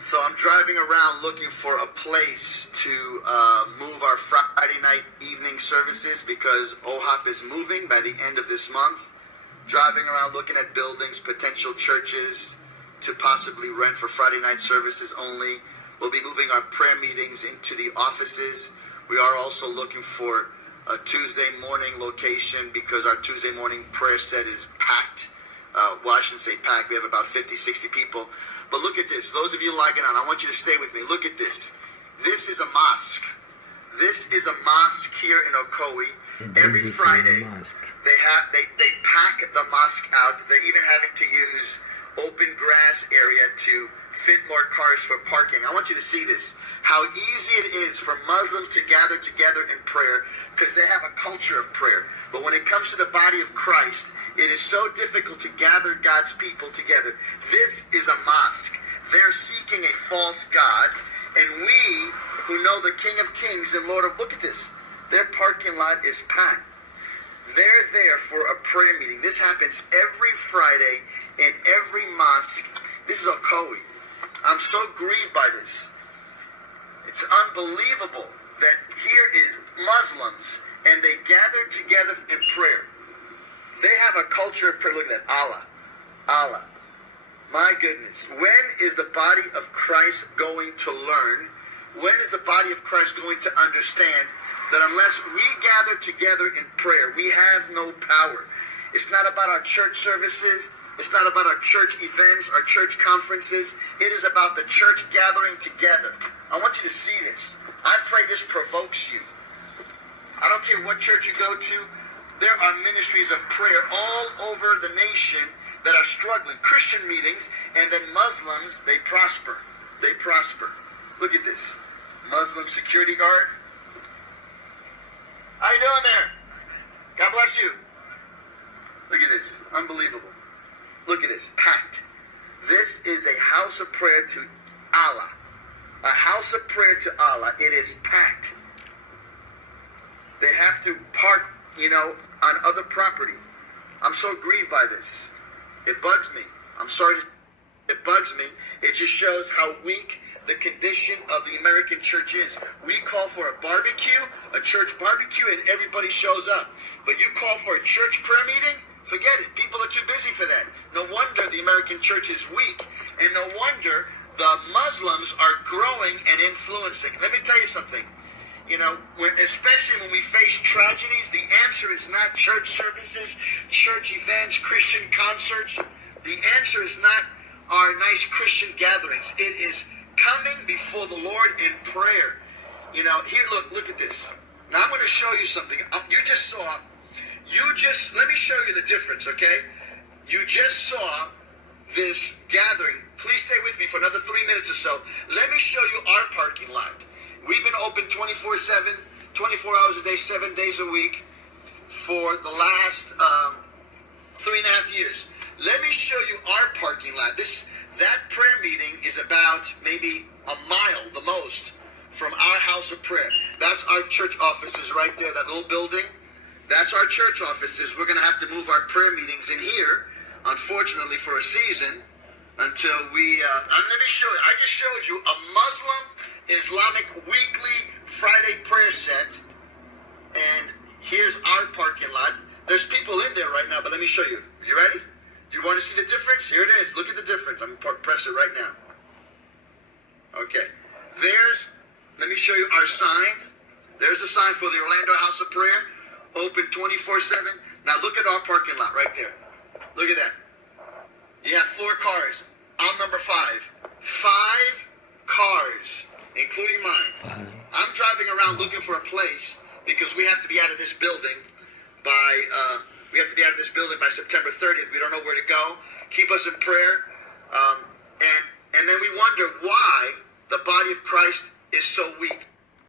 So I'm driving around looking for a place to move our Friday night evening services because OHOP is moving by the end of this month. Driving around looking at buildings, potential churches to possibly rent for Friday night services only. We'll be moving our prayer meetings into the offices. We are also looking for a Tuesday morning location because our Tuesday morning prayer set is packed. Well, I shouldn't say packed. We have about 50, 60 people. But look at this. Those of you logging on, I want you to stay with me. Look at this. This is a mosque. This is a mosque here in Ocoee. Every Friday, they pack the mosque out. They're even having to use open grass area to fit more cars for parking. I want you to see this. How easy it is for Muslims to gather together in prayer because they have a culture of prayer. But when it comes to the body of Christ, it is so difficult to gather God's people together. This is a mosque. They're seeking a false God. And we, who know the King of Kings and Lord of... Look at this. Their parking lot is packed. They're there for a prayer meeting. This happens every Friday in every mosque. This is Ocoee. I'm so grieved by this. It's unbelievable that here is Muslims and they gather together in prayer. They have a culture of prayer. Look at that. Allah. Allah. My goodness. When is the body of Christ going to learn? When is the body of Christ going to understand that unless we gather together in prayer, we have no power? It's not about our church services. It's not about our church events, our church conferences. It is about the church gathering together. I want you to see this. I pray this provokes you. I don't care what church you go to. There are ministries of prayer all over the nation that are struggling. Christian meetings, and then Muslims, they prosper. They prosper. Look at this. Muslim security guard. How you doing there? God bless you. Look at this. Unbelievable. Look at this. Packed. This is a house of prayer to Allah. A house of prayer to Allah. It is packed. They have to park, on other property. I'm so grieved by this. It bugs me. I'm sorry to... It bugs me. It just shows how weak the condition of the American church is. We call for a barbecue, a church barbecue, and everybody shows up. But you call for a church prayer meeting? Forget it. People are too busy for that. No wonder the American church is weak, and no wonder the Muslims are growing and influencing. Let me tell you something. Especially when we face tragedies, the answer is not church services, church events, Christian concerts. The answer is not our nice Christian gatherings. It is coming before the Lord in prayer. Here, look at this. Now I'm going to show you something. Let me show you the difference, okay? You just saw this gathering. Please stay with me for another 3 minutes or so. Let me show you our parking lot. We've been open 24/7, 24 hours a day, 7 days a week for the last 3.5 years. Let me show you our parking lot. That prayer meeting is about maybe a mile, the most, from our house of prayer. That's our church offices right there, that little building. That's our church offices. We're going to have to move our prayer meetings in here, unfortunately, for a season until we... let me show you. I just showed you a Muslim Islamic weekly Friday prayer set. And here's our parking lot. There's people in there right now, but let me show you. You ready? You want to see the difference? Here it is. Look at the difference. I'm going to press it right now. Okay. Let me show you our sign. There's a sign for the Orlando House of Prayer. Open 24/7. Now look at our parking lot right there. Look at that. You have 4 cars. I'm number 5. 5 cars, including mine. I'm driving around looking for a place because we have to be out of this building by September 30th. We don't know where to go. Keep us in prayer. And then we wonder why the body of Christ is so weak.